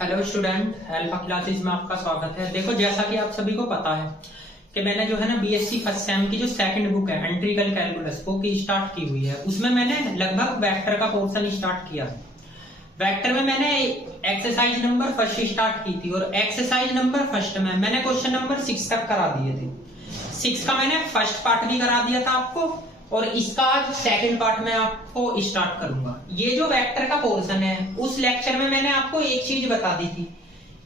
Hello student, alpha classes में आपका स्वागत है। देखो, जैसा कि आप सभी को पता है कि मैंने जो है ना बीएससी फर्स्ट सेम की जो सेकंड बुक है एंट्रिकल कैलकुलस वो की स्टार्ट की हुई है। उसमें मैंने लगभग वेक्टर का पोर्शन स्टार्ट किया है। वेक्टर में मैंने एक्सरसाइज नंबर फर्स्ट स्टार्ट की थी और एक्सरसाइज नंबर फर्स्ट में मैंने क्वेश्चन नंबर 6 तक करा दिए थे। 6 का मैंने फर्स्ट पार्ट भी करा दिया था आपको और इसका आज सेकंड पार्ट में आपको स्टार्ट करूंगा। ये जो वेक्टर का पोर्शन है उस लेक्चर में मैंने आपको एक चीज बता दी थी।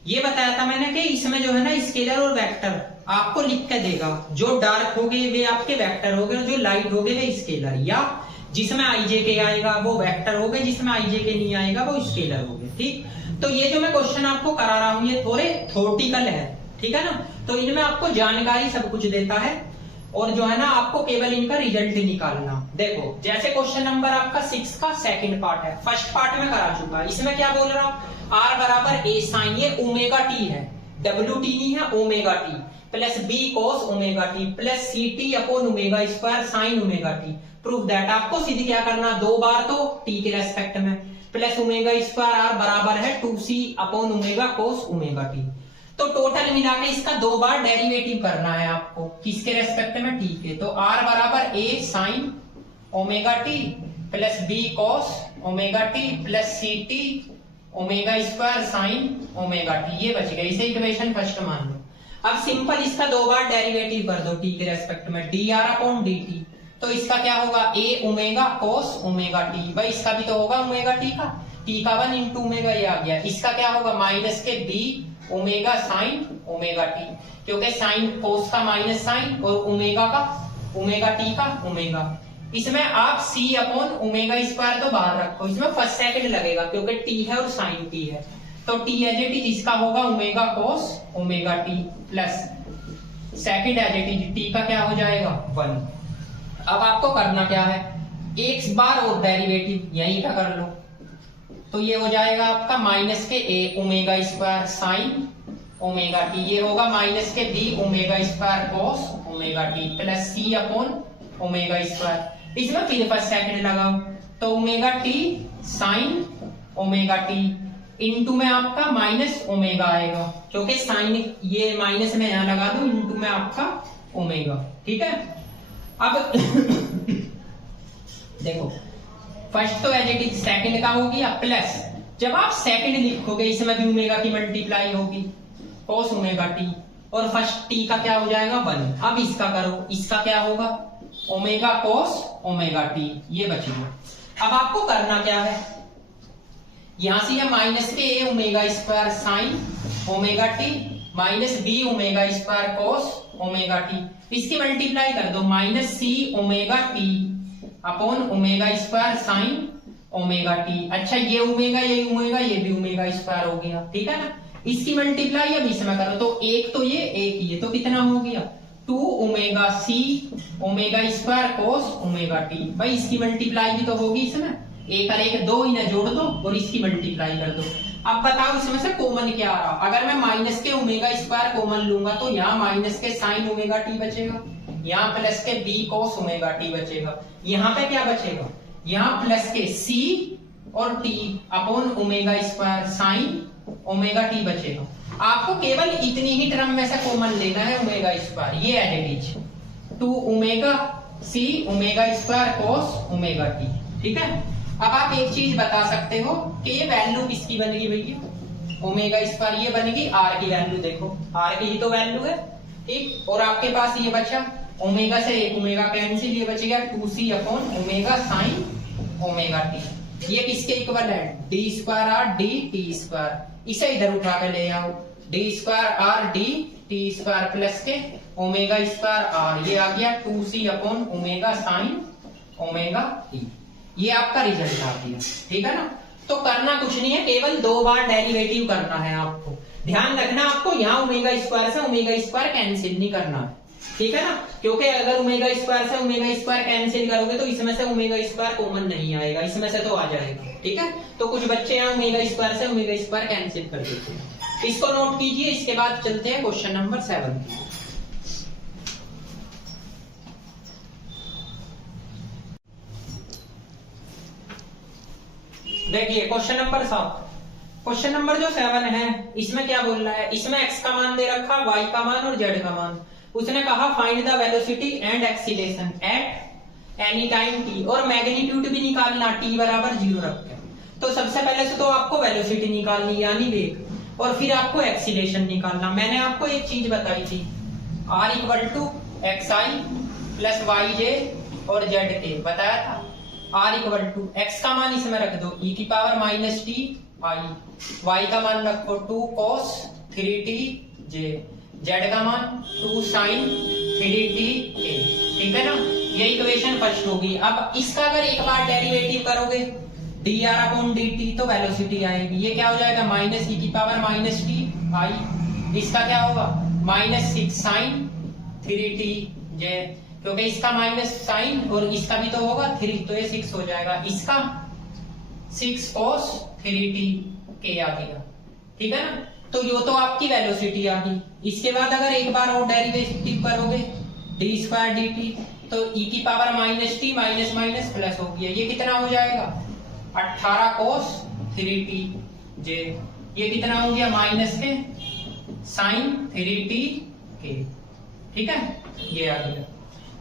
ये बताया था मैंने कि इसमें जो है ना स्केलर और वेक्टर आपको लिख के देगा। जो डार्क हो गए वे आपके वेक्टर हो गए और जो लाइट हो गए वे स्केलर, या जिसमें आईजेके आएगा वो वेक्टर हो गए, जिसमें आईजेके नहीं आएगा वो स्केलर हो गए। ठीक, तो ये जो मैं क्वेश्चन आपको करा रहा हूँ ये थोड़े थ्योरेटिकल है, ठीक है ना। तो इनमें आपको जानकारी सब कुछ देता है और जो है ना आपको केवल इनका रिजल्ट ही निकालना। देखो, जैसे क्वेश्चन नंबर आपका 6 का सेकंड पार्ट है, फर्स्ट पार्ट में करा चुका। इसमें क्या बोल रहा हूं, R बराबर ए साइन, ये ओमेगा टी है, डब्ल्यू टी नहीं है, omega t plus b cos omega t plus c t upon omega square sine omega t. Proof that आपको सीधी क्या करना, दो बार तो टी के रेस्पेक्ट में प्लस ओमेगा स्क्वायर आर बराबर है 2c upon omega cos omega T. तो टोटल मिला के इसका दो बार डेरिवेटिव करना है आपको, किसके रेस्पेक्ट में, टी के। तो r बराबर a sine omega t plus b cos omega t plus c t omega square sine omega t, ये बच गया। इसे इक्वेशन फर्स्ट मान लो। अब सिंपल इसका दो बार डेरिवेटिव कर दो टी के रेस्पेक्ट में, dr अपॉन dt। तो इसका क्या होगा, a omega cos omega t, भाई इसका भी तो होगा ओमेगा टी का, टी का 1 इंटू ओमेगा, ये आ गया। इसका क्या होगा, माइनस के b omega sine omega T, क्योंकि साइन कोस का माइनस साइन और ओमेगा का ओमेगा टी का ओमेगा। इसमें आप c अपॉन ओमेगा स्क्वायर तो बाहर रखो, इसमें फर्स्ट सेकंड लगेगा क्योंकि t है और साइन t है। तो t एज इट इज इसका होगा omega cos omega t plus second as it is t का क्या हो जाएगा 1। अब आपको करना क्या है, एक बार और डेरिवेटिव यहीं का कर लो। तो ये हो जाएगा आपका माइनस के a omega square sine omega t, ये होगा माइनस के b omega square cos omega t plus c upon omega square. इसमें फिर फर्स्ट सेकंड लगाओ तो omega T sign omega T into में आपका माइनस ओमेगा आएगा, क्योंकि साइन ये माइनस में यहां लगा दो, इनटू में आपका ओमेगा। ठीक है, अब देखो फर्स्ट तो एज इट इज सेकंड का हो गया, प्लस जब आप सेकंड लिखोगे इसमें भी ओमेगा की मल्टीप्लाई होगी कॉस ओमेगा टी और फर्स्ट टी का क्या हो जाएगा 1। अब इसका करो, इसका क्या होगा ओमेगा कॉस ओमेगा टी, ये बचेगा। अब आपको करना क्या है, यहां से यह माइनस के a omega square sine omega t minus b omega square cos omega t, इसकी मल्टीप्लाई कर दो, minus c omega t upon omega square sine omega t. अच्छा, ये ओमेगा ये ओमेगा ये भी ओमेगा स्क्वायर हो गया, ठीक है ना। इसकी मल्टीप्लाई अब इसमें करो तो एक तो ये तो कितना हो गया 2 omega c omega square cos omega t. भाई इसकी मल्टीप्लाई भी तो होगी इसमें, एक और एक दो, इन्हें जोड़ दो और इसकी मल्टीप्लाई कर दो। अब बताओ इसमें से कॉमन क्या आ रहा, अगर मैं minus k omega square common लूंगा तो यहाँ माइनस के साइन ओमेगा टी बचेगा, यहाँ प्लस के बी कॉस ओमेगा टी बचेगा, यहाँ पे क्या बचेगा, यहाँ प्लस के c और t upon omega square sine omega T बचेगा। आपको केवल इतनी ही टर्म में से कॉमन लेना है ओमेगा स्क्वायर, ये as it is 2 omega c omega square cos omega t. ठीक है, अब आप एक चीज बता सकते हो कि ये वैल्यू किसकी बनेगी भैया, ओमेगा स्क्वायर ये बनेगी r की वैल्यू, देखो r की ही तो वैल्यू है। ठीक, और आपके पास ये बचा ओमेगा से एक ओमेगा कैंसिल, ये बच गया 2c upon omega sine omega t. ये किसके इक्वल है, D square r d T square, इसे इधर उठा के ले आओ, D square r d T square plus k omega square are, ये आ गया 2c upon omega sine omega t. ये आपका रिजल्ट आ गया, ठीक है ना। तो करना कुछ नहीं है, केवल दो बार डेरिवेटिव करना है आपको। ध्यान रखना आपको यहाँ ओमेगा स्क्वायर से ओमेगा स्क्वायर कैंसिल नहीं करना है, ठीक है ना, क्योंकि अगर ओमेगा स्क्वायर से ओमेगा स्क्वायर कैंसिल करोगे तो इसमें से ओमेगा स्क्वायर कॉमन नहीं आएगा, इसमें से तो आ जाएगा। ठीक है, तो कुछ बच्चे यहाँ ओमेगा स्क्वायर से ओमेगा स्क्वायर कैंसिल कर देते हैं, इसको नोट कीजिए। इसके बाद चलते हैं क्वेश्चन नंबर 7 की। देखिए क्वेश्चन नंबर 7, क्वेश्चन नंबर जो 7 है इसमें क्या बोल रहा है, इसमें x का मान दे रखा, y का मान और z का मान। उसने कहा find the velocity and acceleration at any time t, और मैग्नीट्यूड भी निकालना t बराबर 0 रख के। तो सबसे पहले से तो आपको वेलोसिटी निकालनी यानी वेग, और फिर आपको एक्सीलरेशन निकालना। मैंने आपको एक चीज बताई थी, r equal to x i plus y j और जेड के बताया था। r इक्वल टू एक्स का मान इसमें रख दो e की power minus T I, y का मान रखो 2 cos 3t j, z का मान 2 sin 3t k, ठीक है ना। ये इक्वेशन फर्स्ट होगी। अब इसका अगर एक बार डेरिवेटिव करोगे dr अपॉन dt तो वेलोसिटी आएगी, ये क्या हो जाएगा माइनस e की पावर माइनस टी आई, इसका क्या होगा माइनस 6 sin 3t j, क्योंकि इसका माइनस साइन और इसका भी तो होगा 3, तो ये 6 हो जाएगा, इसका 6 cos 3t k आ गया, ठीक है ना। तो यो तो आपकी वेलोसिटी आ गई। इसके बाद अगर एक बार और डेरिवेटिव करोगे डी स्क्वायर डी टी, तो e की power minus T minus minus plus हो गया, ये कितना हो जाएगा 18 cos 3t j, ये कितना हो गया माइनस के साइन 3t k, ठीक है। ये आ गया,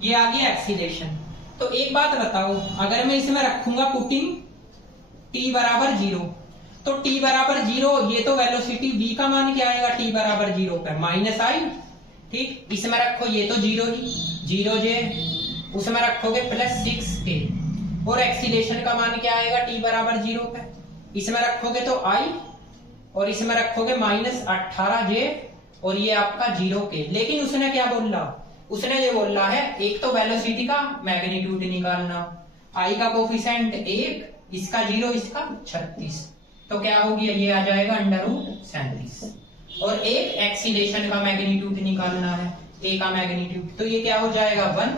ये आ गया एक्सीलरेशन। तो एक बात बताओ, अगर मैं इसमें रखूंगा पुटिंग t बराबर 0, तो t बराबर 0, ये तो वेलोसिटी v का मान क्या आएगा t बराबर 0 पे माइनस आई, ठीक। इसमें रखो ये तो 0 ही 0 j, उसमें रखोगे प्लस 6k, और एक्सीलरेशन का मान क्या आएगा t बराबर 0 पे, इसमें रखोगे तो i और इसमें रखोगे माइनस 18j, और ये आपका 0k। लेकिन उसने क्या बोल रहा, उसने ये बोल रहा है एक तो वेलोसिटी का मैग्नीट्यूड निकालना, i का कोफिशिएंट 1, इसका 0, इसका 36, तो क्या हो गया ये आ जाएगा √37, और एक एक्सीलरेशन का मैग्नीट्यूड निकालना है, a का मैग्नीट्यूड, तो ये क्या हो जाएगा 1,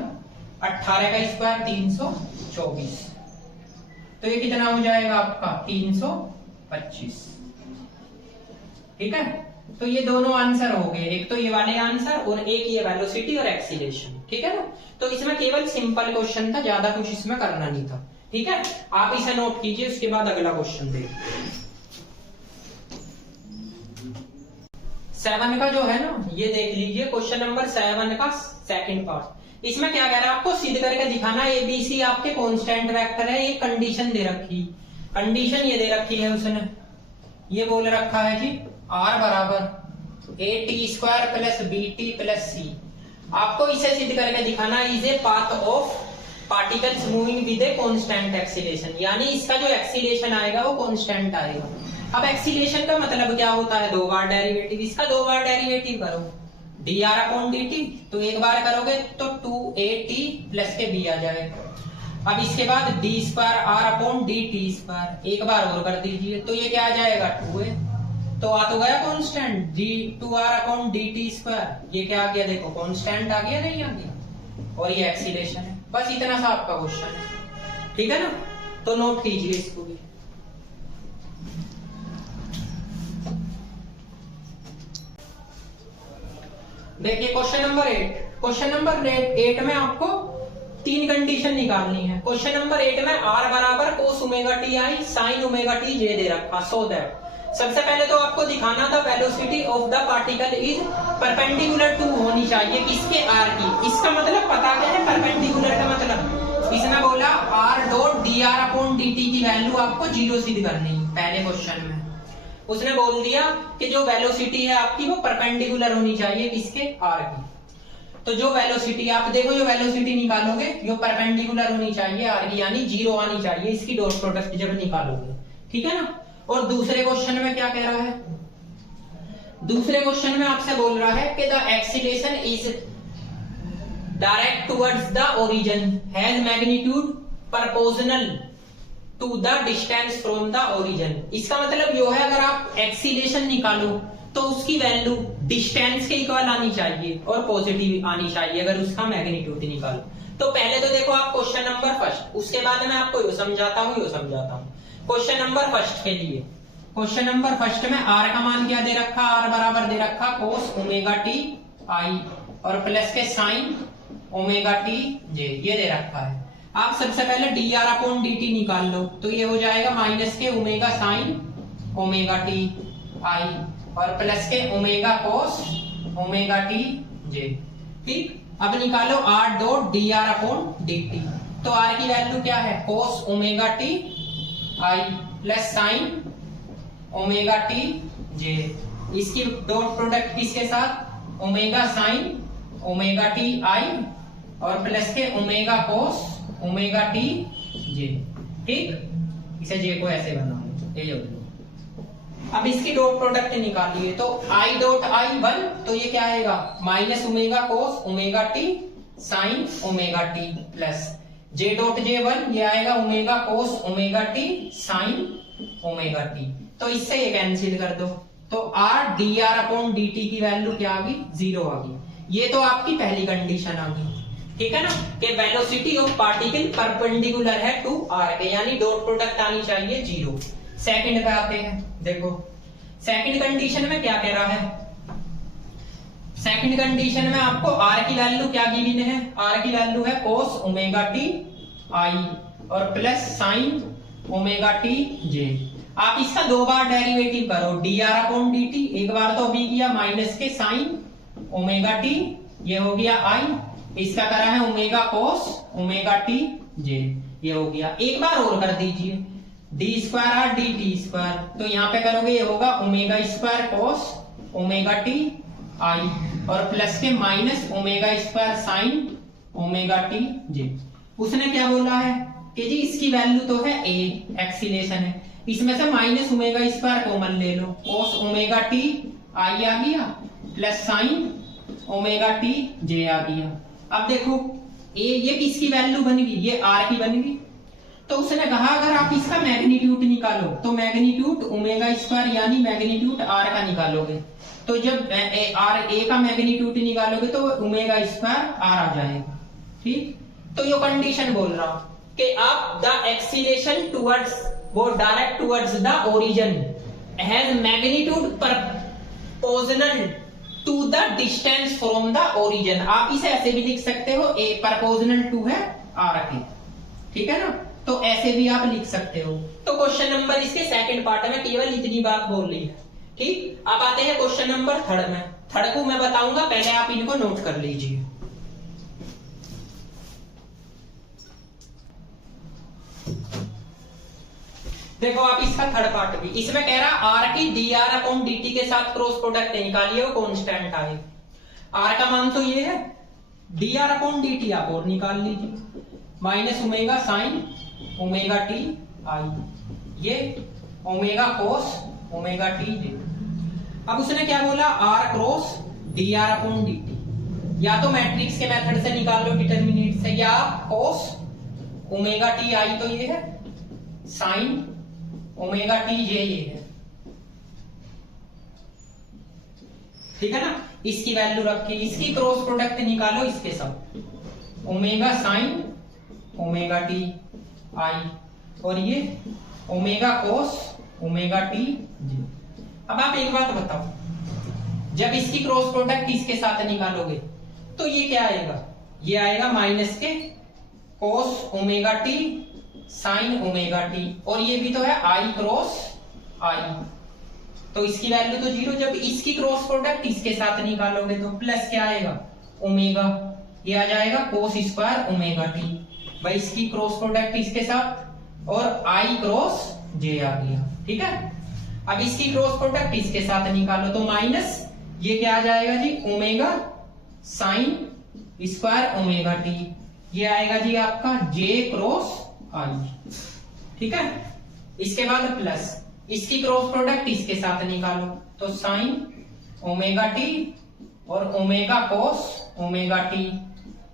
18 का स्क्वायर 324, तो ये कितना हो जाएगा आपका 325, ठीक है। तो ये दोनों आंसर हो गए, एक तो ये वाले आंसर और एक ये वेलोसिटी और एक्सीलरेशन, ठीक है ना। तो इसमें केवल सिंपल क्वेश्चन था, ज्यादा कुछ इसमें करना नहीं था, ठीक है। आप इसे नोट कीजिए, उसके बाद अगला क्वेश्चन देखिए। 7 का जो है ना, ये देख लीजिए क्वेश्चन नंबर 7 का सेकंड पार्ट। इसमें क्या कह रहा है, आपको सिद्ध करके दिखाना ABC आपके कांस्टेंट वेक्टर है। ये कंडीशन दे रखी, कंडीशन ये दे रखी है उसने, ये बोल रखा है जी R बराबर AT² plus BT plus C। आपको इसे सिद्ध करके दिखाना is a path of particles moving with a constant acceleration, यानी इसका जो एक्सीलरेशन आएगा वो कांस्टेंट आएगा। अब एक्सीलरेशन का मतलब क्या होता है, 2 बार डेरिवेटिव, इसका 2 बार डेरिवेटिव करो dr अपॉन dt, तो एक बार करोगे तो 2at प्लस के b आ जाएगा। अब इसके बाद d square r upon dt², एक बार और कर दीजिए, तो ये क्या आ जाएगा 2a, तो आ तो गया कांस्टेंट d2r अपॉन dt², ये क्या आ गया देखो कांस्टेंट आ गया, नहीं आ गया, और ये एक्सीलरेशन है। बस इतना सा आपका क्वेश्चन है, ठीक है ना। तो नोट कीजिए इसको भी। देखिए क्वेश्चन नंबर 8, क्वेश्चन नंबर 8 में आपको 3 कंडीशन निकालनी है। क्वेश्चन नंबर 8 में r बराबर cos omega t i sin omega t j दे रखा, सो दैट सबसे पहले तो आपको दिखाना था velocity of the particle is perpendicular to होनी चाहिए किसके r की। इसका मतलब पता क्या है परपेंडिकुलर का मतलब, इसने बोला r dot dr upon dt की वैल्यू आपको 0 सिद्ध करनी। पहले क्वेश्चन में उसने बोल दिया कि जो वेलोसिटी है आपकी वो परपेंडिकुलर होनी चाहिए किसके r की। तो जो वेलोसिटी आप देखो, जो वेलोसिटी निकालोगे जो परपेंडिकुलर होनी चाहिए r की, यानी 0 आनी चाहिए इसकी डॉट प्रोडक्ट जब निकालोगे, ठीक है ना। और दूसरे क्वेश्चन में क्या कह रहा है, दूसरे क्वेश्चन में आपसे बोल रहा है कि the acceleration is direct towards the origin has magnitude proportional to the distance from the origin. इसका मतलब यो है अगर आप एक्सीलरेशन निकालो तो उसकी वैल्यू डिस्टेंस के इक्वल आनी चाहिए और पॉजिटिव आनी चाहिए अगर उसका मैग्नीट्यूड निकालो। तो पहले तो देखो आप क्वेश्चन नंबर फर्स्ट, उसके बाद मैं आपको यो समझाता हूँ। क्वेश्चन नंबर फर्स्ट के लिए, क्वेश्चन नंबर फर्स्ट में r का मान क्या दे रखा, r बराबर दे रखा cos ओमेगा टी आई और प्लस के साइन ओमेगा टी जे, ये दे रखा है। आप सबसे पहले dr अपॉन dt निकाल लो, तो ये हो जाएगा minus k omega sine omega t i और plus k omega cos omega t j. ठीक, अब निकालो r dot d r upon D t. तो आर की वैल्यू क्या है, cos omega t i plus sine omega t j. इसकी dot product किसके साथ, omega sine omega t i और plus k omega cos omega t j. ठीक, इसे जे को ऐसे बनाओ, ये लो। अब इसकी डॉट प्रोडक्ट निकालिए, तो आई डॉट आई 1, तो ये क्या आएगा minus omega cos omega T sign omega t plus J dot J 1, ये आएगा omega cos omega T sign omega T. तो इससे ये कैंसिल कर दो, तो are d r upon D t की वैल्यू क्या आ गई, 0 आ गई। ये तो आपकी पहली कंडीशन आ गई, ठीक है ना, कि वेलोसिटी ऑफ पार्टिकल परपेंडिकुलर है टू आर के, यानी डॉट प्रोडक्ट आनी चाहिए 0। सेकंड पे आते हैं, देखो सेकंड कंडीशन में क्या कह रहा है। सेकंड कंडीशन में आपको आर की वैल्यू क्या गिवन है, आर की वैल्यू है कोस ओमेगा टी आई और प्लस साइन ओमेगा टी जे। आप इसका 2 बार डेरिवेटिव करो, D r upon D T. एक बार तो अभी किया माइनस के साइन ओमेगा टी, ये हो गया आई, इसका करा है omega cos omega t j, ये हो गया। एक बार और कर दीजिए, d square r d T square, तो यहाँ पे करोगे ये होगा omega square cos omega t i और plus k minus omega square sine omega t j. उसने क्या बोला है कि जी इसकी वैल्यू तो है ए, एक्सीलेशन है, इसमें से माइनस ओमेगा स्क्वायर कॉमन ले लो, कोस ओमेगा टी आई आ गया प्लस साइन ओमेगा टी जे आ गया। अब देखो ये किसकी वैल्यू बन गई, ये आर की बन गई। तो उसने कहा अगर आप इसका मैग्नीट्यूड निकालो, तो मैग्नीट्यूड ओमेगा स्क्वायर यानी मैग्नीट्यूड आर का निकालोगे, तो जब आर ए का मैग्नीट्यूड निकालोगे तो ओमेगा स्क्वायर आर आ जाएगा। ठीक, तो ये कंडीशन बोल रहा हूं कि आप द एक्सीलेशन टुवर्ड्स वो direct towards the origin has magnitude proportional to the distance from the origin. आप इसे ऐसे भी लिख सकते हो, ए प्रोपोर्शनल टू है आर के, ठीक है ना, तो ऐसे भी आप लिख सकते हो। तो क्वेश्चन नंबर इसके सेकंड पार्ट में केवल इतनी बात बोल रही है। ठीक, अब आते हैं क्वेश्चन नंबर थर्ड में। थर्ड को मैं बताऊंगा, पहले आप इनको नोट कर लीजिए। देखो आप इसका थर्ड पार्ट भी, इसमें कह रहा आर की D r upon D T के साथ क्रॉस प्रोडक्ट निकालिए, वो कांस्टेंट आए। आर का मान तो ये है, d r upon D t आप और निकाल लीजिए, minus omega sine omega t i, ये omega cos omega t j. अब उसने क्या बोला, r cross d r upon D t, या तो मैट्रिक्स के मेथड से निकाल लो डिटर्मिनेंट से, या कोस ओमेगा टी आई तो ये है, साइन ओमेगा टी जे ये है, ठीक है ना। इसकी वैल्यू रखी, इसकी क्रॉस प्रोडक्ट निकालो इसके साथ, omega sine omega t i और ये omega cos omega t j. अब आप एक बात बताओ, जब इसकी क्रॉस प्रोडक्ट इसके साथ निकालोगे तो ये क्या आएगा, ये आएगा माइनस के कोस omega T sign omega T, और ये भी तो है आई क्रॉस आई, तो इसकी वैल्यू तो 0। जब इसकी क्रॉस प्रोडक्ट इसके साथ निकालोगे तो प्लस क्या आएगा, ओमेगा, ये आ जाएगा कोस स्क्वायर ओमेगा टी, भाई इसकी क्रॉस प्रोडक्ट इसके साथ और आई क्रॉस जे आ गया, ठीक है। अब इसकी क्रॉस प्रोडक्ट इसके साथ निकालो तो माइनस, ये क्या आ जाएगा जी, omega sine square omega t, ये आएगा जी आपका जे क्रॉस आई, ठीक है। इसके बाद प्लस, इसकी क्रॉस प्रोडक्ट इसके साथ निकालो तो साइन ओमेगा टी और ओमेगा कोस ओमेगा टी,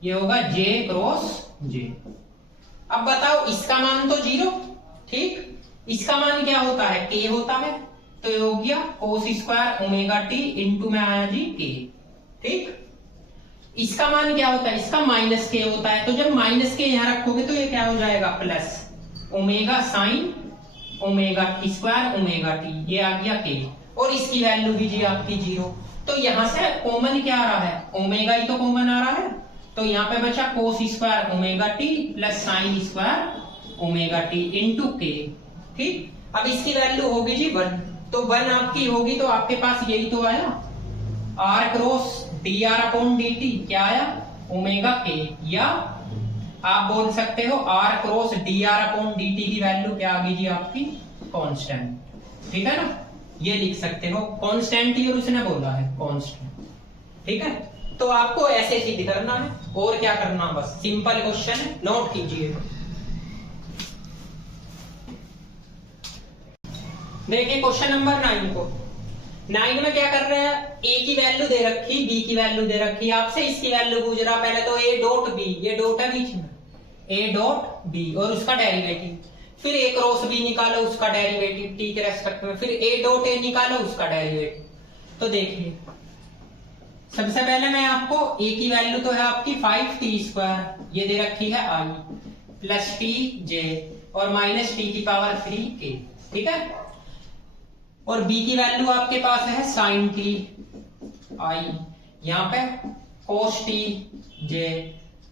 ये होगा जे क्रॉस जे। अब बताओ इसका मान तो 0, ठीक, इसका मान क्या होता है, के होता है, तो ये हो गया cos square omega T into में आया जी के, ठीक। इसका मान क्या होता है, इसका माइनस के होता है, तो जब माइनस के यहां रखोगे तो ये क्या हो जाएगा, plus omega sine omega square omega t, ये आ गया के, और इसकी वैल्यू भी जी आपकी 0। तो यहां से कॉमन क्या आ रहा है, ओमेगा ही तो कॉमन आ रहा है, तो यहाँ पे बचा cos square omega t plus sign square omega T into के, ठीक। अब इसकी वैल्यू होगी जी 1, तो 1 आपकी होगी तो आपके पास यही तो आया, r cross d r upon D t, क्या आया, ओमेगा के, या आप बोल सकते हो r cross d r upon D t की वैल्यू क्या आ गई जी आपकी, कांस्टेंट। ठीक है ना, ये लिख सकते हो कांस्टेंट ही, और उसने बोला है कांस्टेंट। ठीक है, तो आपको ऐसे सिद्ध करना है, और क्या करना, बस सिंपल क्वेश्चन है, नोट कीजिए। देखिए क्वेश्चन नंबर 9 को, 9 में क्या कर रहे हैं, ए की वैल्यू दे रखी, बी की वैल्यू दे रखी, आपसे इसकी वैल्यू पूछ रहा। पहले तो ए डॉट बी, ये डॉट है बीच में, ए डॉट बी और उसका डेरिवेटिव, फिर ए क्रॉस बी निकालो उसका डेरिवेटिव टी के रेस्पेक्ट में, फिर ए डॉट ए निकालो उसका डेरिवेटिव। तो देखिए सबसे पहले मैं आपको ए की वैल्यू तो है आपकी 5t², ये दे रखी है आई, प्लस टी जे और माइनस टी की पावर 3k। ठीक है, और b की वैल्यू आपके पास है sin t आई, यहाँ पे cos t j,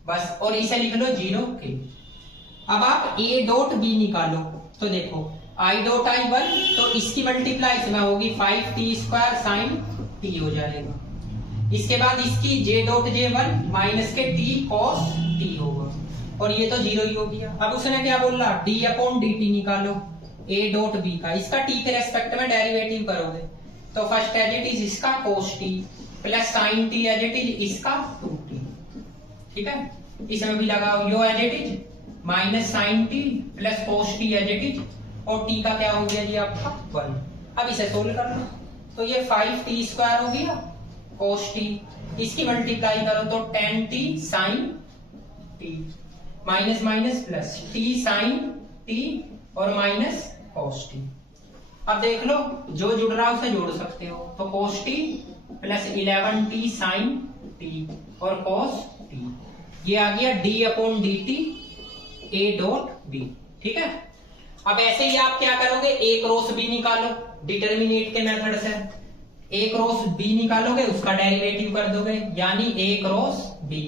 बस, और इसे लिख लो 0k। अब आप a डॉट b निकालो, तो देखो i डॉट i 1, तो इसकी मल्टीप्लाई इसमें होगी 5t² sin t हो जाएगा। इसके बाद इसकी j डॉट j 1 माइनस के t cos t होगा, और ये तो 0 ही हो गया। अब उसने क्या बोला, d अपॉन dt निकालो a डॉट b का, इसका t के रेस्पेक्ट में डेरिवेटिव करोगे, तो फर्स्ट एज इट इज इसका cos t प्लस sin t as it is इसका 2t। ठीक है, इसमें भी लगाओ यो as it is minus sin t प्लस cos t as it is, और t का क्या हो गया जी आपका 1। अब इसे सोल्व कर लो, तो ये 5t² हो गया cos t, इसकी मल्टीप्लाई करो तो 10t sin t, minus minus plus t sin t और माइनस cos t। अब देख लो जो जुड़ रहा है उसे जोड़ सकते हो, तो cos t plus 11t sin t और cos t, ये आ गया d upon D T a dot b। ठीक है, अब ऐसे ही आप क्या करोगे, a क्रॉस b निकालो डिटर्मिनेट के मेथड से, a क्रॉस b निकालोगे उसका डेरिवेटिव कर दोगे, यानी a क्रॉस b,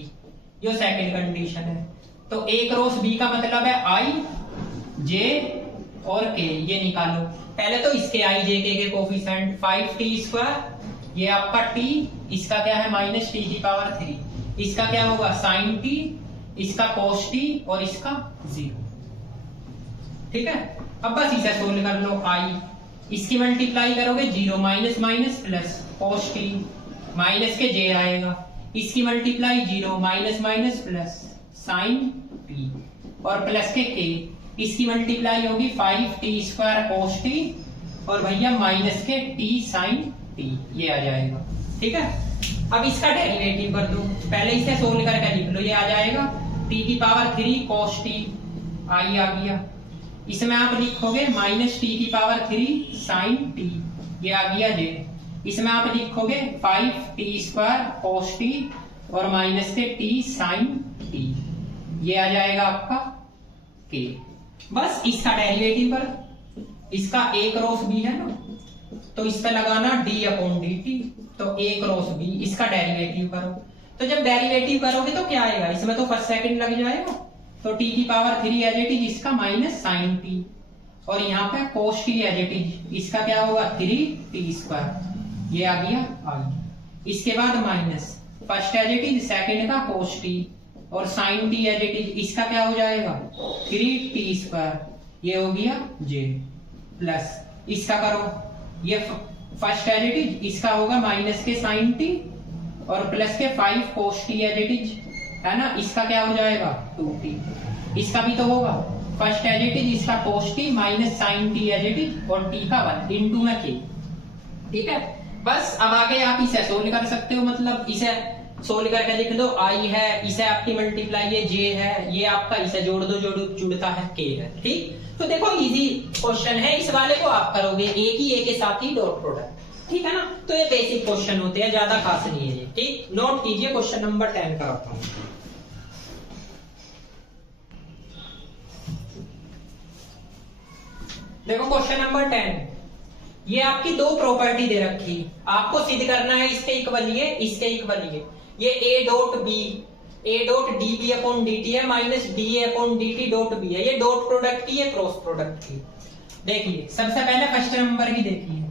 ये सेकंड कंडीशन है। तो a क्रॉस b का मतलब है i j और k, ये निकालो। पहले तो इसके i j k के कोफिशिएंट 5t², ये आपका t, इसका क्या है माइनस टी की पावर 3, इसका क्या होगा sin t, इसका cos t और इसका 0। ठीक है, अब बस इसे सोल्व कर लो, i, इसकी मल्टीप्लाई करोगे 0 minus minus plus cos t, minus के j आएगा, इसकी multiply 0 minus minus plus sin t और प्लस के k, इसकी मल्टीप्लाई होगी 5t² cos t और भैया माइनस के t sin t, ये आ जाएगा। ठीक है, अब इसका डेरिवेटिव कर दो, पहले इसे सोल्व करके लिख लो, ये आ जाएगा t की पावर 3 cos t आई आ गया, इसमें आप लिखोगे माइनस टी की पावर 3 sin t, ये आ गया j, इसमें आप लिखोगे 5t² cos t और माइनस के t sin t, ये आ जाएगा आपका k। बस इसका डेरिवेटिव कर, इसका a क्रॉस b है ना, तो इस पे लगाना d अपॉन dt, तो a क्रॉस b, इसका डेरिवेटिव करो। तो जब डेरिवेटिव करोगे तो क्या आएगा, इसमें तो फर्स्ट सेकंड लग जाएगा, तो t की पावर 3 एज इट इज इसका माइनस sin t, और यहाँ पे cos t as it is इसका क्या होगा 3t², ये आ गया i, इसके बाद minus first as it is second का cos t और sin t as it is इसका क्या हो जाएगा 3t², ये हो गया j, प्लस इसका करो, ये फर्स्ट एज इट इज इसका होगा माइनस के sin t और प्लस के 5 cos t as it is है ना, इसका क्या हो जाएगा 2t, इसका भी तो होगा फर्स्ट एज इट इज इसका cos t minus sin t as it is और t का 1 इनटू में k। ठीक है, बस अब आगे आप इसे सोल्व कर सकते हो, मतलब इसे सोल्व करके लिख दो, i है, इसे आपकी मल्टीप्लाई ये j है, ये आपका इसे जोड़ दो जो जुड़ता है k है। ठीक, तो देखो इजी क्वेश्चन है, इस वाले को आप करोगे एक ही a के साथ ही डॉट प्रोडक्ट। ठीक है ना, तो ये बेसिक क्वेश्चन होते हैं, ज्यादा खास नहीं है ये। ठीक, नोट कीजिए, क्वेश्चन नंबर 10 कराता हूं। देखो क्वेश्चन नंबर 10, ये आपकी दो प्रॉपर्टी दे रखी, आपको सिद्ध करना है इसके इक्वल ये, इसके इक्वल ये a dot b, a dot db upon dt है minus da upon dt dot b है, ये डॉट प्रोडक्ट की है क्रॉस प्रोडक्ट की। देखिए सबसे पहले फर्स्ट नंबर की देखिए,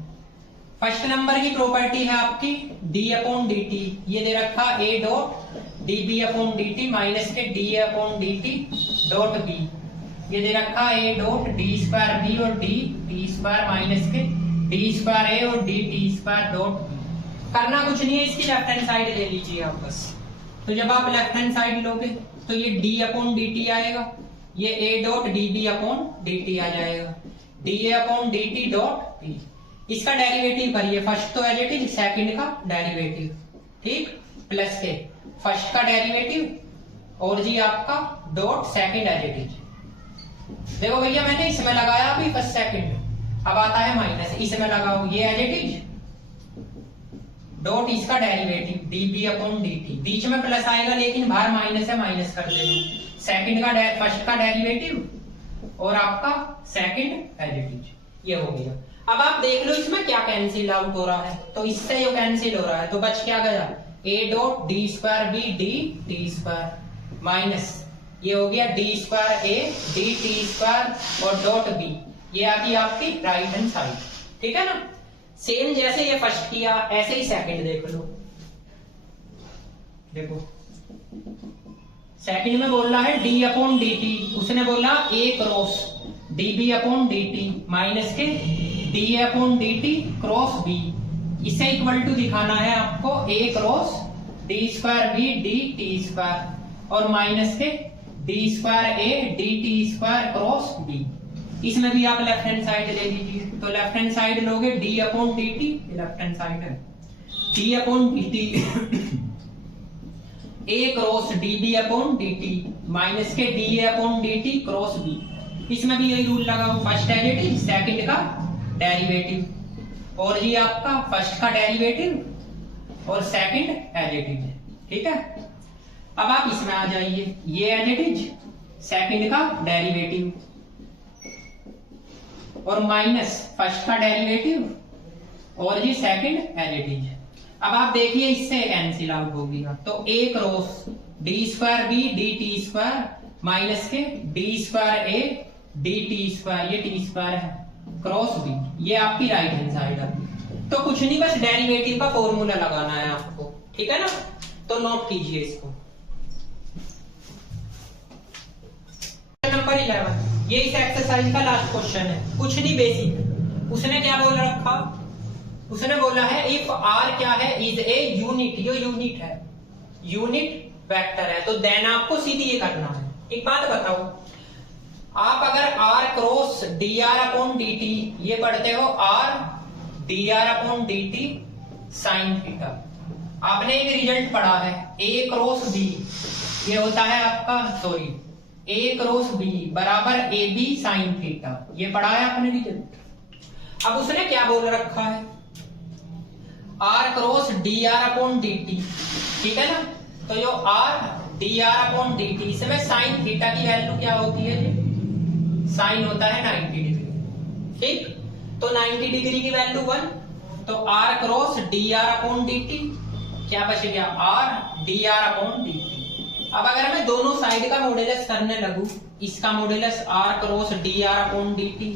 फर्स्ट नंबर की प्रॉपर्टी है आपकी डी अपॉन डी टी, ये दे रखा A dot D B upon D T minus के D A upon D T dot B, ये दे रखा A dot D square B और डी टी स्क्वायर माइनस के डी स्क्वायर ए और D T square dot B. करना कुछ नहीं है, इसकी लेफ्ट हैंड साइड ले लीजिए आप बस। तो जब आप लेफ्ट हैंड साइड लोगे तो ये डी अपॉन डी टी आएगा, ये A dot D B upon D T आ जाएगा, D A upon D T dot B. इसका डेरिवेटिव करिए, फर्स्ट तो एज इट इज, सेकंड का डेरिवेटिव, ठीक, प्लस के फर्स्ट का डेरिवेटिव और जी आपका dot second as it is. देखो भैया मैंने इसमें लगाया अभी फर्स्ट सेकंड, अब आता है माइनस, इसमें लगाओ ये एज इट इज डॉट इसका derivative D B upon D T, बीच में प्लस आएगा लेकिन बाहर माइनस है, माइनस कर देना, सेकंड का फर्स्ट का डेरिवेटिव और आपका सेकंड एज इट इज, ये हो गया। अब आप देख लो इसमें क्या कैंसिल आउट हो रहा है, तो इससे जो कैंसिल हो रहा है तो बच क्या गया, a dot D square B D T square minus ये हो गया d square A D T square और डॉट बी, ये आ गई आपकी राइट हैंड साइड, ठीक है ना। सेम जैसे ये फर्स्ट किया ऐसे ही सेकंड देख लो, देखो सेकंड में बोल रहा है डी अपॉन डी टी, उसने बोला A cross D B upon D T minus के D A upon D T cross B, इसे इक्वल टू दिखाना है आपको A cross D square B D T square और माइनस के D square A D T square cross B. इसमें भी आप लेफ्ट हैंड साइड ले लीजिए, तो लेफ्ट हैंड साइड लोगे D upon D T, left hand side है D upon D T A cross D B upon D T minus के D A upon D T cross B. इसमें भी यही rule लगाओ, first as it is second का derivative और ये आपका फर्स्ट का डेरिवेटिव और सेकंड एज इट इज, ठीक है। अब आप इसमें आ जाइए, ये एज इट इज सेकंड का डेरिवेटिव और माइनस फर्स्ट का डेरिवेटिव और ये सेकंड एज इट इज। अब आप देखिए इससे कैंसिल आउट हो गया, तो A cross D square B D T square minus के D square A D T square, ये टी स्क्वायर है क्रॉस बी, ये आपकी राइट हैंड साइड है। तो कुछ नहीं, बस डेरिवेटिव का फॉर्मूला लगाना है आपको, ठीक है ना। तो नोट कीजिए इसको। नंबर 11, ये इस एक्सरसाइज का लास्ट क्वेश्चन है, कुछ नहीं बेसिक। उसने क्या बोल रखा, उसने बोला है इफ आर क्या है, इज ए यूनिट, ये यूनिट है, यूनिट वेक्टर है, तो देन आपको सीधी ये करना है। एक बात बताओ, आप अगर r cross d r upon D t ये पढ़ते हो, r d r upon D t sine theta, आपने एक रिजल्ट पढ़ा है ए क्रॉस बी, ये होता है आपका सॉरी ए क्रॉस बी बराबर ए बी साइन थीटा, ये पढ़ा है आपने रिजल्ट। अब उसने क्या बोल रखा है, r cross d r upon D t, ठीक है ना। तो जो r d r upon D t, इसमें साइन थीटा की वैल्यू क्या होती है जी, साइन होता है 90 डिग्री, ठीक। तो 90 डिग्री की वैल्यू 1, तो r cross d r upon D t क्या बच गया, r d r upon D t. अब अगर मैं दोनों साइड का मॉड्यूलस करने लगूं, इसका modulus r cross d r upon D t,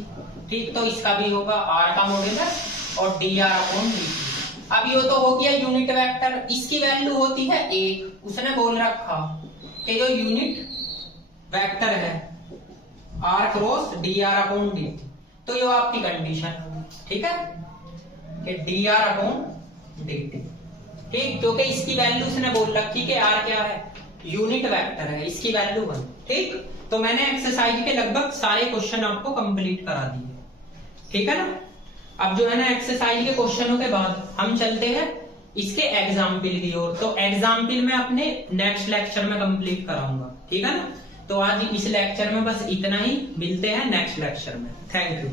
ठीक, तो इसका भी होगा आर का मॉड्यूलस और d r upon D t. अब ये तो हो गया यूनिट वेक्टर, इसकी वैल्यू होती है 1। उसने बोल रखा कि जो यूनिट वेक्टर है r cross d r upon D t, तो ये आपकी कंडीशन होगी, ठीक है, कि d r upon D t, ठीक, क्योंकि इसकी वैल्यू उसने बोल रखी कि आर क्या है, यूनिट वेक्टर है, इसकी वैल्यू 1, ठीक। तो मैंने एक्सरसाइज के लगभग सारे क्वेश्चन आपको कंप्लीट करा दिए, ठीक है ना। अब जो है ना एक्सरसाइज के क्वेश्चनों के बाद हम चलते हैं इसके एग्जाम्पल की ओर, तो एग्जाम्पल मैं अपने नेक्स्ट लेक्चर में कंप्लीट कराऊंगा, ठीक है ना। तो आज इस लेक्चर में बस इतना ही, मिलते हैं नेक्स्ट लेक्चर में। Thank you.